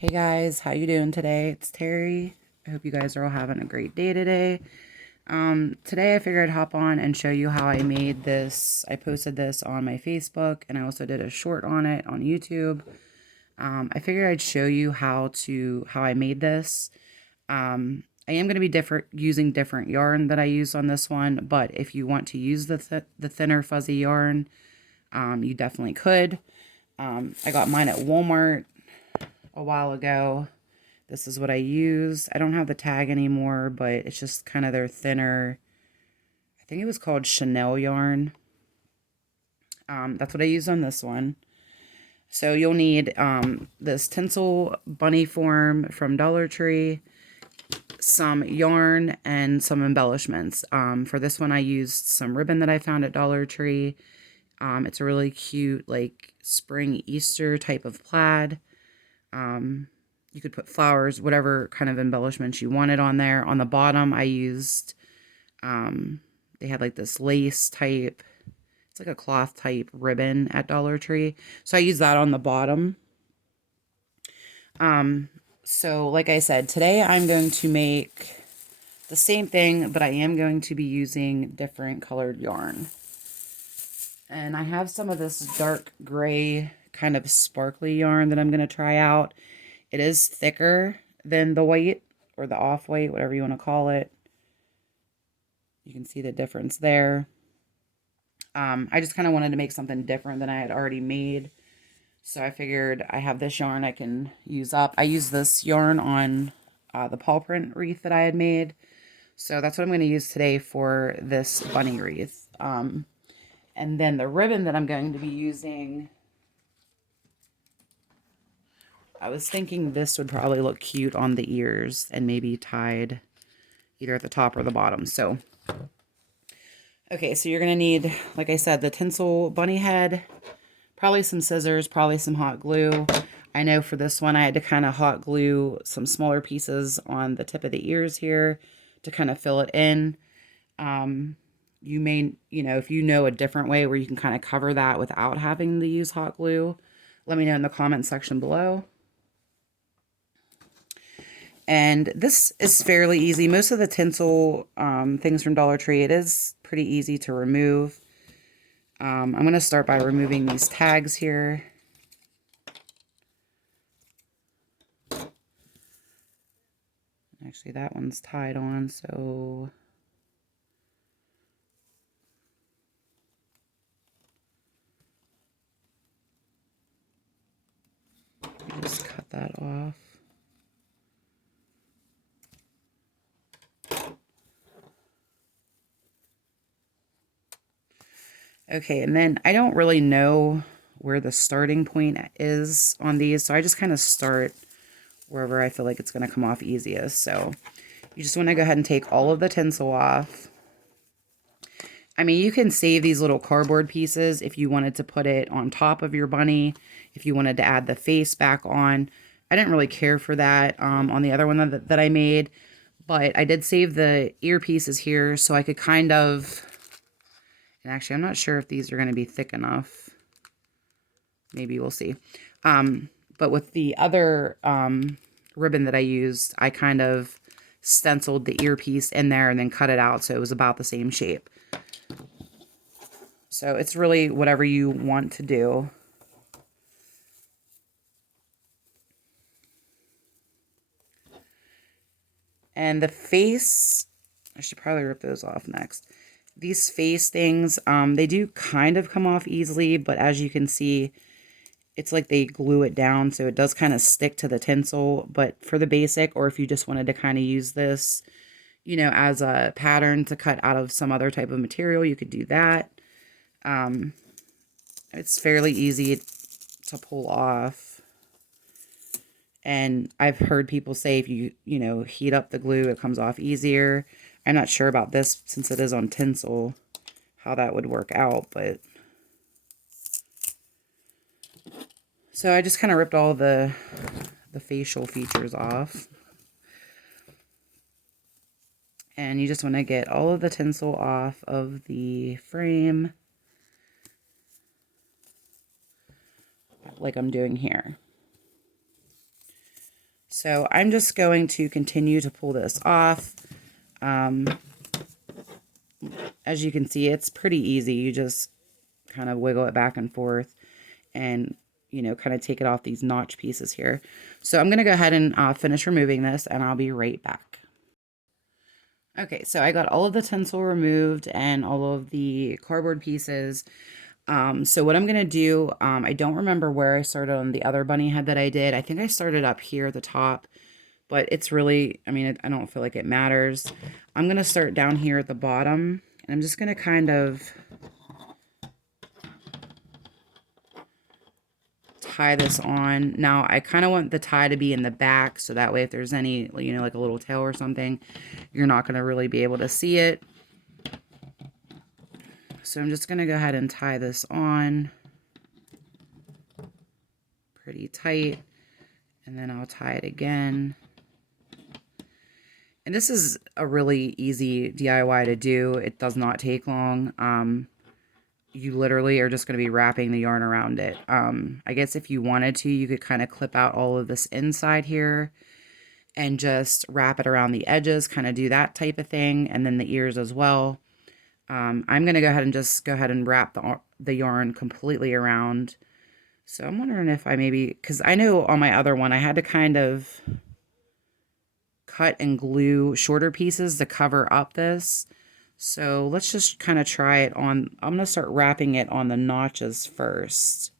Hey guys, how you doing today? It's Terry. I hope you guys are all having a great day today. Today I figured I'd hop on and show you how I made this. I posted this on my Facebook and I also did a short on it on YouTube. I figured I'd show you how I made this. I am going to be using different yarn that I used on this one, but if you want to use the thinner fuzzy yarn, you definitely could. I got mine at Walmart a while ago. This is what I used. I don't have the tag anymore, but it's just kind of their thinner, I think it was called Chanel yarn. That's what I used on this one. So you'll need this Tinsel bunny form from Dollar Tree, some yarn, and some embellishments. For this one, I used some ribbon that I found at Dollar Tree. It's a really cute, like, spring Easter type of plaid. You could put flowers, whatever kind of embellishments you wanted on there. On the bottom, I used, they had like this lace type, it's like a cloth type ribbon at Dollar Tree. So I used that on the bottom. So like I said, today I'm going to make the same thing, but I am going to be using different colored yarn. And I have some of this dark gray kind of sparkly yarn that I'm going to try out. It is thicker than the white or the off-white, whatever you want to call it. You can see the difference there. I just kind of wanted to make something different than I had already made. So I figured I have this yarn I can use up. I used this yarn on the paw print wreath that I had made. So that's what I'm going to use today for this bunny wreath. And then the ribbon that I'm going to be using, I was thinking this would probably look cute on the ears and maybe tied either at the top or the bottom. So, okay, so you're going to need, like I said, the tinsel bunny head, probably some scissors, probably some hot glue. I know for this one I had to kind of hot glue some smaller pieces on the tip of the ears here to kind of fill it in. You may, if you know a different way where you can kind of cover that without having to use hot glue, let me know in the comment section below. And this is fairly easy. Most of the tinsel things from Dollar Tree, it is pretty easy to remove. I'm going to start by removing these tags here. Actually, that one's tied on, so just cut that off. Okay, and then I don't really know where the starting point is on these, so I just kind of start wherever I feel like it's going to come off easiest. So you just want to go ahead and take all of the tinsel off. I mean, you can save these little cardboard pieces if you wanted to put it on top of your bunny, if you wanted to add the face back on. I didn't really care for that on the other one that I made, but I did save the earpieces here so I could kind of, and actually I'm not sure if these are going to be thick enough. Maybe we'll see. But with the other ribbon that I used, I kind of stenciled the earpiece in there and then cut it out so it was about the same shape. So it's really whatever you want to do. And the face, I should probably rip those off next. These face things, they do kind of come off easily, but as you can see, it's like they glue it down, so it does kind of stick to the tinsel. But for the basic, or if you just wanted to kind of use this, as a pattern to cut out of some other type of material, you could do that. It's fairly easy to pull off. And I've heard people say if you heat up the glue, it comes off easier. I'm not sure about this since it is on tinsel, how that would work out, but so I just kind of ripped all the facial features off. And you just want to get all of the tinsel off of the frame, like I'm doing here. So I'm just going to continue to pull this off. As you can see, it's pretty easy. You just kind of wiggle it back and forth and, you know, kind of take it off these notch pieces here. So I'm going to go ahead and finish removing this, and I'll be right back. Okay, so I got all of the tinsel removed and all of the cardboard pieces. So what I'm going to do, I don't remember where I started on the other bunny head that I did. I think I started up here at the top, but it's really, I mean, I don't feel like it matters. I'm going to start down here at the bottom, and I'm just going to kind of tie this on. Now, I kind of want the tie to be in the back, so that way if there's any, you know, like a little tail or something, you're not going to really be able to see it. So I'm just going to go ahead and tie this on pretty tight, and then I'll tie it again. And this is a really easy DIY to do. It does not take long. You literally are just going to be wrapping the yarn around it. I guess if you wanted to, you could kind of clip out all of this inside here and just wrap it around the edges, kind of do that type of thing, and then the ears as well. I'm going to go ahead and wrap the yarn completely around. So I'm wondering if I maybe, because I know on my other one I had to kind of cut and glue shorter pieces to cover up this. So let's just kind of try it on. I'm going to start wrapping it on the notches first.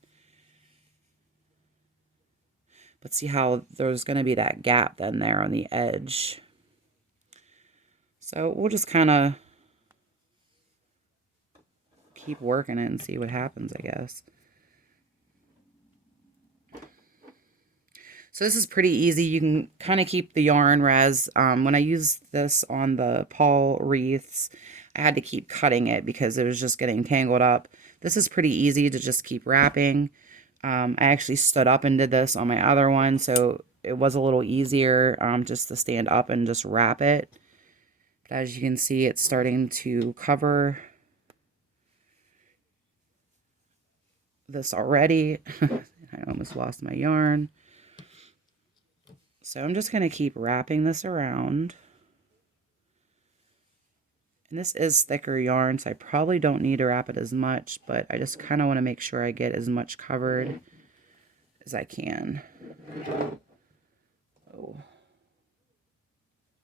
But see how there's going to be that gap then there on the edge. So we'll just kind of keep working it and see what happens, I guess. So this is pretty easy. You can kind of keep the yarn, whereas when I used this on the Paul wreaths, I had to keep cutting it because it was just getting tangled up. This is pretty easy to just keep wrapping. I actually stood up and did this on my other one, so it was a little easier just to stand up and just wrap it. But as you can see, it's starting to cover this already. I almost lost my yarn. So I'm just going to keep wrapping this around. And this is thicker yarn, so I probably don't need to wrap it as much, but I just kind of want to make sure I get as much covered as I can. Oh,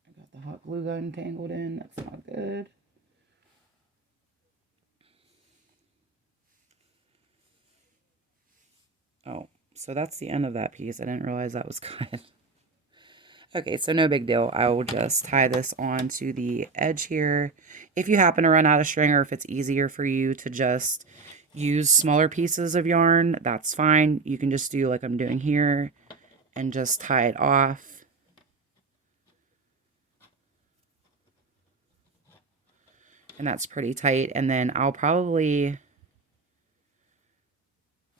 I got the hot glue gun tangled in. That's not good. Oh, so that's the end of that piece. I didn't realize that was cut. Okay, so no big deal. I will just tie this on to the edge here. If you happen to run out of string, or if it's easier for you to just use smaller pieces of yarn, that's fine. You can just do like I'm doing here and just tie it off. And that's pretty tight. And then I'll probably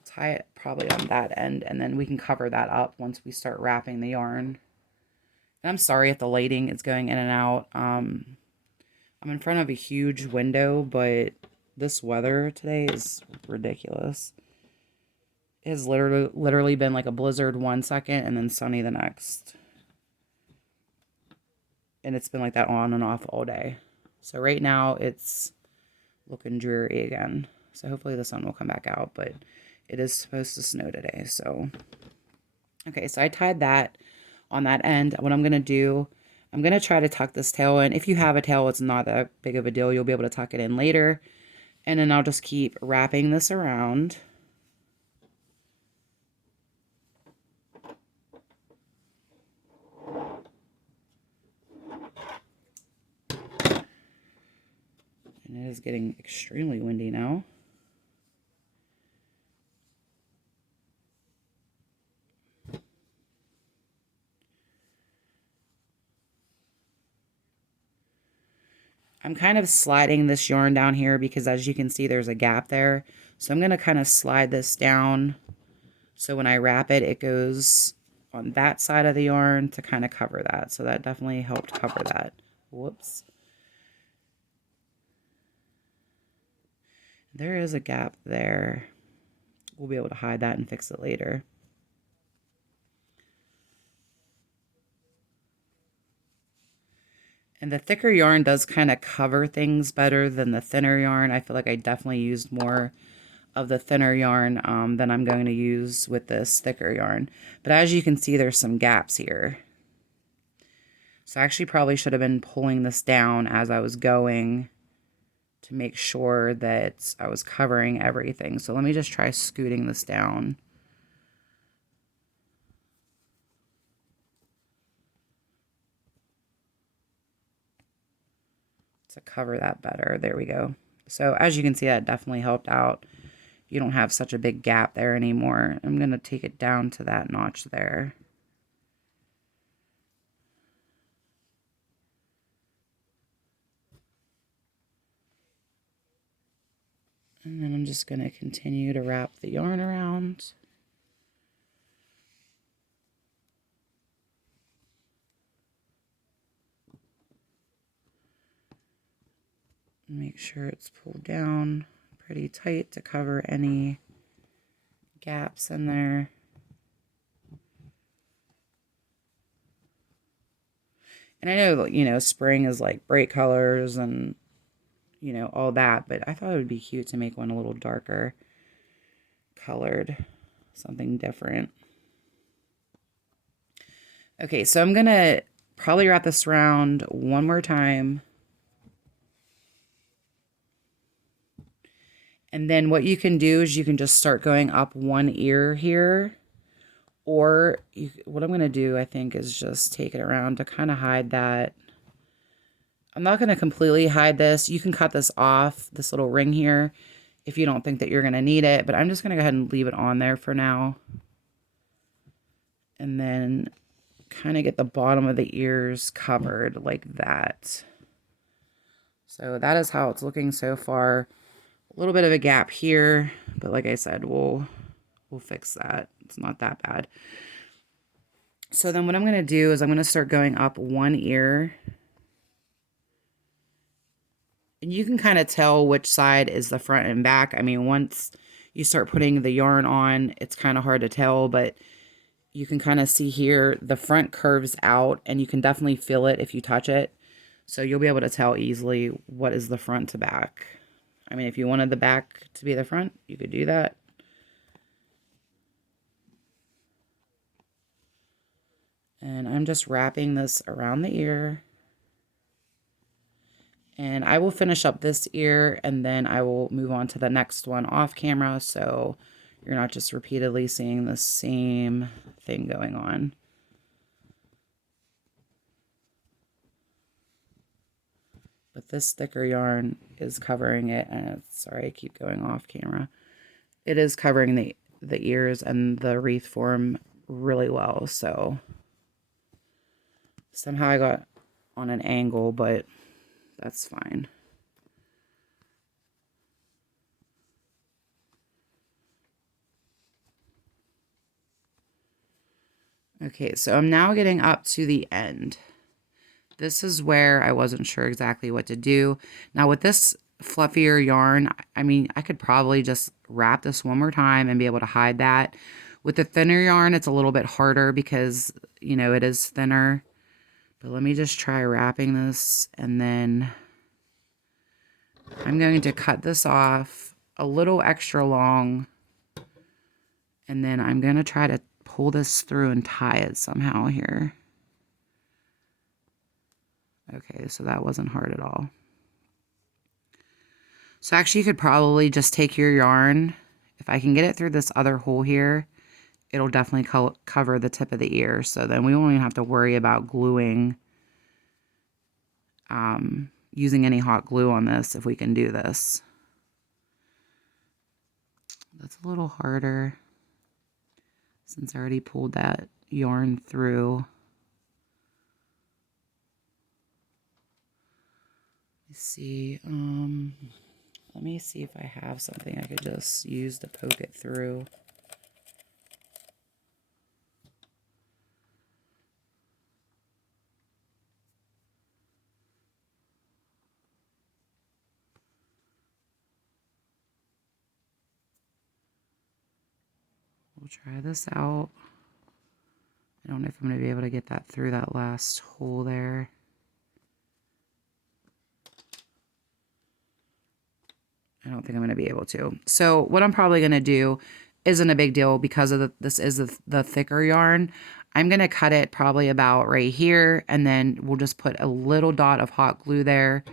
tie it probably on that end, and then we can cover that up once we start wrapping the yarn. And I'm sorry if the lighting is going in and out. I'm in front of a huge window, but this weather today is ridiculous. It has literally been like a blizzard 1 second and then sunny the next. And it's been like that on and off all day. So right now it's looking dreary again. So hopefully the sun will come back out, but it is supposed to snow today. So, okay, so I tied that on that end. What I'm going to do, I'm going to try to tuck this tail in. If you have a tail, it's not that big of a deal. You'll be able to tuck it in later. And then I'll just keep wrapping this around. And it is getting extremely windy now. I'm kind of sliding this yarn down here because as you can see, there's a gap there. So I'm going to kind of slide this down. So when I wrap it, it goes on that side of the yarn to kind of cover that. So that definitely helped cover that. Whoops. There is a gap there. We'll be able to hide that and fix it later. And the thicker yarn does kind of cover things better than the thinner yarn. I feel like I definitely used more of the thinner yarn than I'm going to use with this thicker yarn. But as you can see, there's some gaps here. So I actually probably should have been pulling this down as I was going to make sure that I was covering everything. So let me just try scooting this down. To cover that better. There we go. So as you can see, that definitely helped out. You don't have such a big gap there anymore. I'm going to take it down to that notch there. And then I'm just going to continue to wrap the yarn around. Make sure it's pulled down pretty tight to cover any gaps in there. And I know, you know, spring is like bright colors and, you know, all that, but I thought it would be cute to make one a little darker colored, something different. Okay, so I'm gonna probably wrap this around one more time. And then what you can do is you can just start going up one ear here. Or what I'm going to do, I think, is just take it around to kind of hide that. I'm not going to completely hide this. You can cut this off, this little ring here, if you don't think that you're going to need it. But I'm just going to go ahead and leave it on there for now. And then kind of get the bottom of the ears covered like that. So that is how it's looking so far. A little bit of a gap here, but like I said, we'll fix that. It's not that bad. So then what I'm going to do is I'm going to start going up one ear. And you can kind of tell which side is the front and back. I mean, once you start putting the yarn on, it's kind of hard to tell, but you can kind of see here the front curves out, and you can definitely feel it if you touch it. So you'll be able to tell easily what is the front to back. I mean, if you wanted the back to be the front, you could do that. And I'm just wrapping this around the ear. And I will finish up this ear, and then I will move on to the next one off camera, so you're not just repeatedly seeing the same thing going on. But this thicker yarn is covering it, and sorry, I keep going off camera. It is covering the ears and the wreath form really well, so somehow I got on an angle, but that's fine. Okay, so I'm now getting up to the end. This is where I wasn't sure exactly what to do. Now with this fluffier yarn, I mean, I could probably just wrap this one more time and be able to hide that. With the thinner yarn, it's a little bit harder because, you know, it is thinner. But let me just try wrapping this, and then I'm going to cut this off a little extra long, and then I'm going to try to pull this through and tie it somehow here. Okay, so that wasn't hard at all. So actually you could probably just take your yarn. If I can get it through this other hole here, it'll definitely cover the tip of the ear. So then we won't even have to worry about gluing, using any hot glue on this if we can do this. That's a little harder since I already pulled that yarn through. Let's see, let me see if I have something I could just use to poke it through. We'll try this out. I don't know if I'm going to be able to get that through that last hole there. I don't think I'm going to be able to. So what I'm probably going to do isn't a big deal because of this is the thicker yarn. I'm going to cut it probably about right here, and then we'll just put a little dot of hot glue there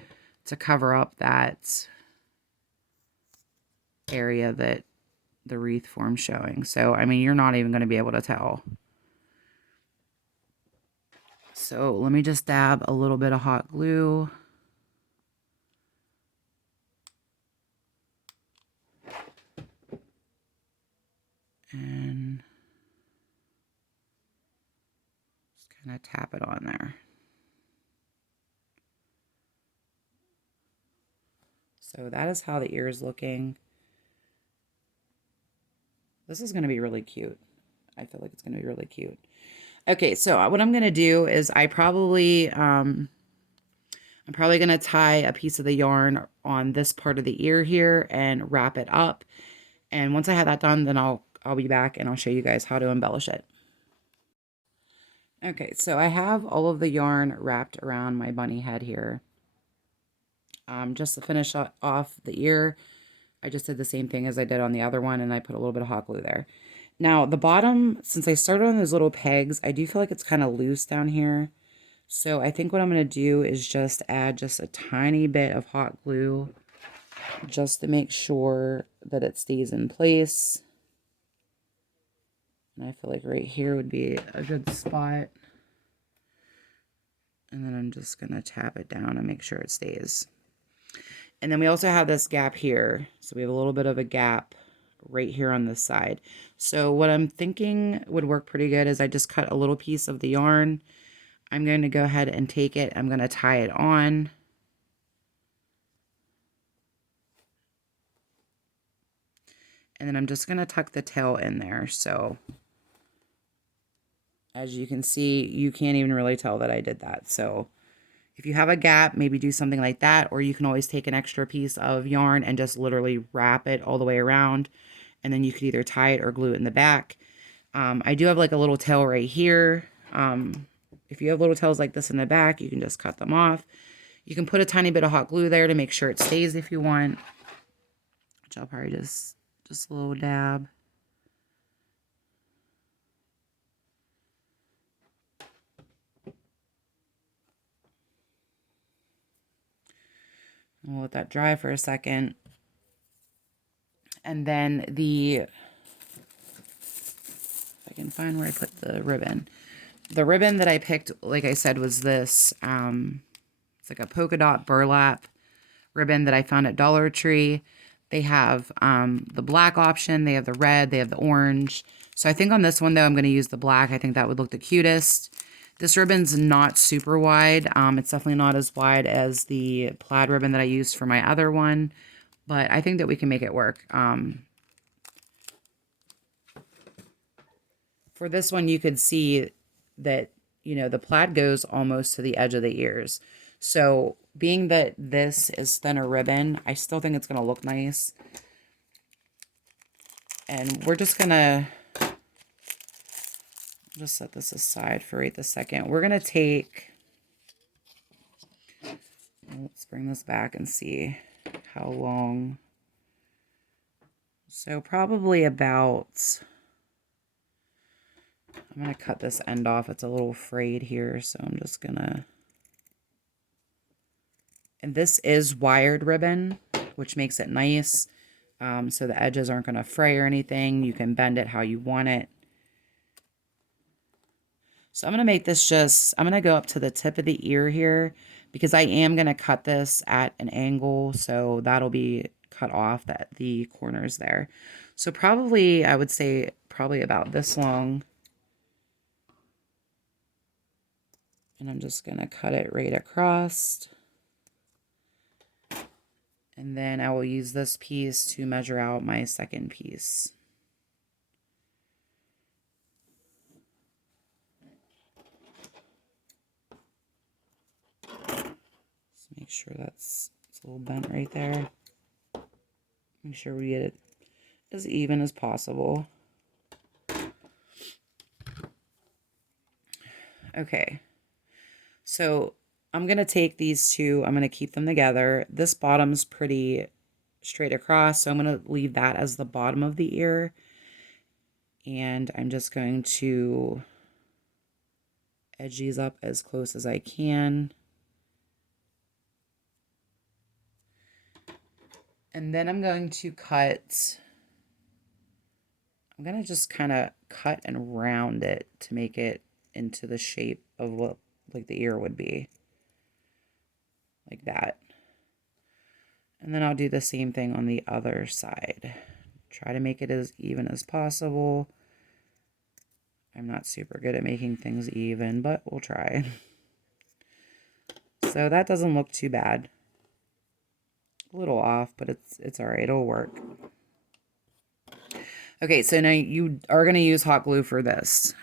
to cover up that area that the wreath form's showing. So, I mean, you're not even going to be able to tell. So let me just dab a little bit of hot glue. And just kind of tap it on there. So that is how the ear is looking. This is going to be really cute. I feel like it's going to be really cute. Okay, so what I'm going to do is I'm probably going to tie a piece of the yarn on this part of the ear here and wrap it up. And once I have that done, then I'll be back and I'll show you guys how to embellish it. Okay, so I have all of the yarn wrapped around my bunny head here. Just to finish off the ear, I just did the same thing as I did on the other one, and I put a little bit of hot glue there. Now, the bottom, since I started on those little pegs, I do feel like it's kind of loose down here. So I think what I'm going to do is just add just a tiny bit of hot glue just to make sure that it stays in place. And I feel like right here would be a good spot. And then I'm just going to tap it down and make sure it stays. And then we also have this gap here. So we have a little bit of a gap right here on this side. So what I'm thinking would work pretty good is I just cut a little piece of the yarn. I'm going to go ahead and take it. I'm going to tie it on. And then I'm just going to tuck the tail in there. So as you can see, you can't even really tell that I did that. So if you have a gap, maybe do something like that, or you can always take an extra piece of yarn and just literally wrap it all the way around, and then you could either tie it or glue it in the back. I do have like a little tail right here. If you have little tails like this in the back, you can just cut them off. You can put a tiny bit of hot glue there to make sure it stays if you want, which I'll probably just a little dab. We'll let that dry for a second. And then if I can find where I put the ribbon. The ribbon that I picked, like I said, was this. It's like a polka dot burlap ribbon that I found at Dollar Tree. They have the black option, they have the red, they have the orange. So I think on this one, though, I'm going to use the black. I think that would look the cutest. This ribbon's not super wide. It's definitely not as wide as the plaid ribbon that I used for my other one, but I think that we can make it work. For this one, you could see that, you know, the plaid goes almost to the edge of the ears. So being that this is thinner ribbon, I still think it's going to look nice. And we're just going to just set this aside for right this second. We're going to take, let's bring this back and see how long. So probably about, I'm going to cut this end off. It's a little frayed here, so I'm just going to, and this is wired ribbon, which makes it nice. So the edges aren't going to fray or anything. You can bend it how you want it. So I'm going to make this I'm going to go up to the tip of the ear here because I am going to cut this at an angle. So that'll be cut off at the corners there. So probably, I would say probably about this long. And I'm just going to cut it right across. And then I will use this piece to measure out my second piece. Just make sure it's a little bent right there. Make sure we get it as even as possible. Okay. So I'm going to take these two, I'm going to keep them together. This bottom's pretty straight across. So I'm going to leave that as the bottom of the ear. And I'm just going to edge these up as close as I can. And then I'm going to cut, I'm going to just kind of cut and round it to make it into the shape of what like the ear would be. Like that. And then I'll do the same thing on the other side. Try to make it as even as possible. I'm not super good at making things even, but we'll try. So that doesn't look too bad. A little off, but it's all right. It'll work. Okay, so now you are going to use hot glue for this.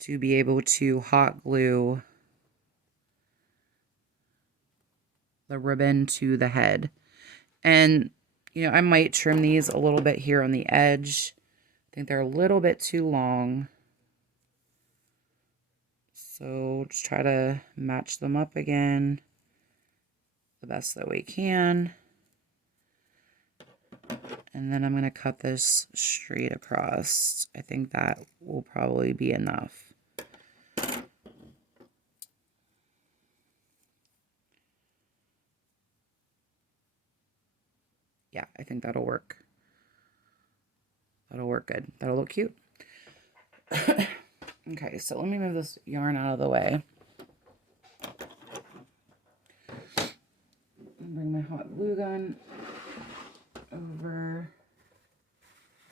To be able to hot glue the ribbon to the head. And, you know, I might trim these a little bit here on the edge. I think they're a little bit too long. So just try to match them up again the best that we can. And then I'm going to cut this straight across. I think that will probably be enough. Yeah, I think that'll work. That'll work good. That'll look cute. Okay, so let me move this yarn out of the way. Bring my hot glue gun over.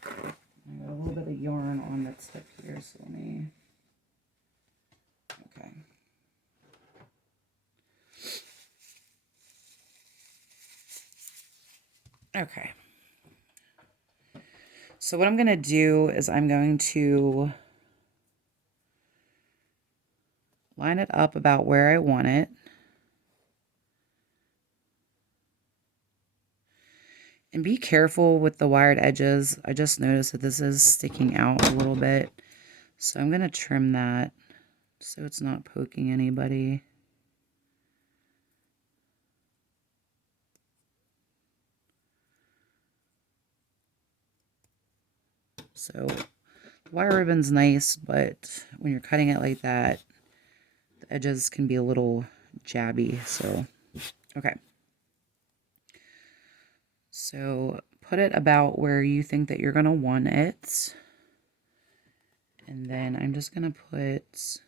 I got a little bit of yarn on the tip here, so let me. Okay. Okay. So what I'm going to do is I'm going to line it up about where I want it. And be careful with the wired edges. I just noticed that this is sticking out a little bit. So I'm going to trim that so it's not poking anybody. So the wire ribbon's nice, but when you're cutting it like that, the edges can be a little jabby. So, okay. So put it about where you think that you're going to want it. And then I'm just going to put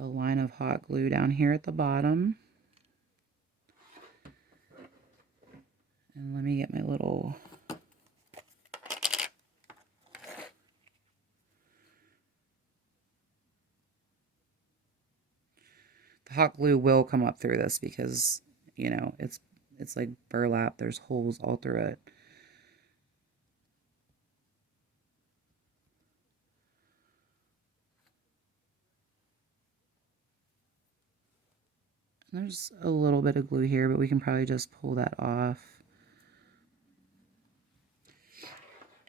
a line of hot glue down here at the bottom. And let me get my little the hot glue will come up through this because, you know, it's like burlap. There's holes all through it. There's a little bit of glue here, but we can probably just pull that off.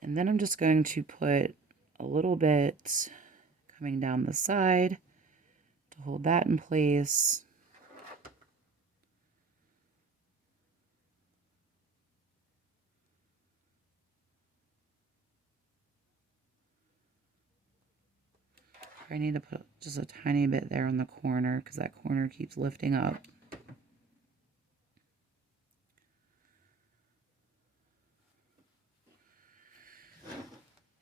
And then I'm just going to put a little bit coming down the side to hold that in place. I need to put just a tiny bit there on the corner because that corner keeps lifting up.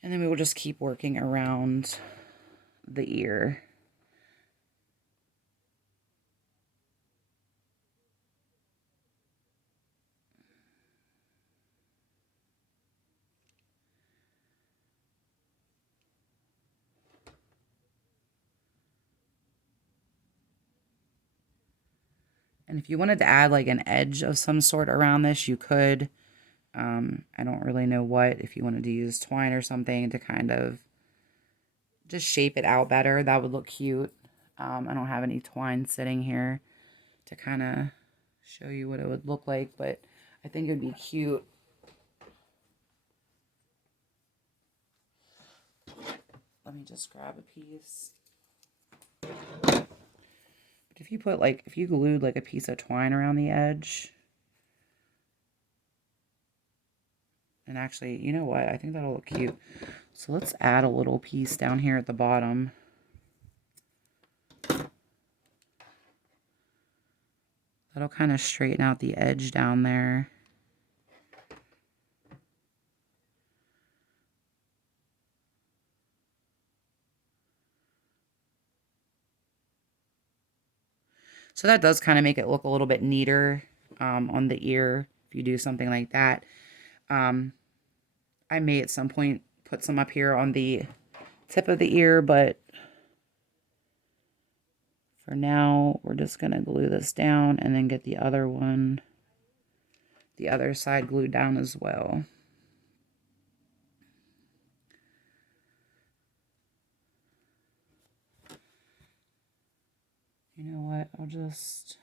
And then we will just keep working around the ear. And if you wanted to add like an edge of some sort around this, you could. I don't really know what, if you wanted to use twine or something to kind of just shape it out better, that would look cute. I don't have any twine sitting here to kind of show you what it would look like, but I think it would be cute. Let me just grab a piece. But if you put like, if you glued like a piece of twine around the edge, And actually, you know what? I think that'll look cute. So let's add a little piece down here at the bottom. That'll kind of straighten out the edge down there. So that does kind of make it look a little bit neater on the ear if you do something like that. I may at some point put some up here on the tip of the ear, but for now, we're just going to glue this down and then get the other one, the other side glued down as well. You know what? I'll just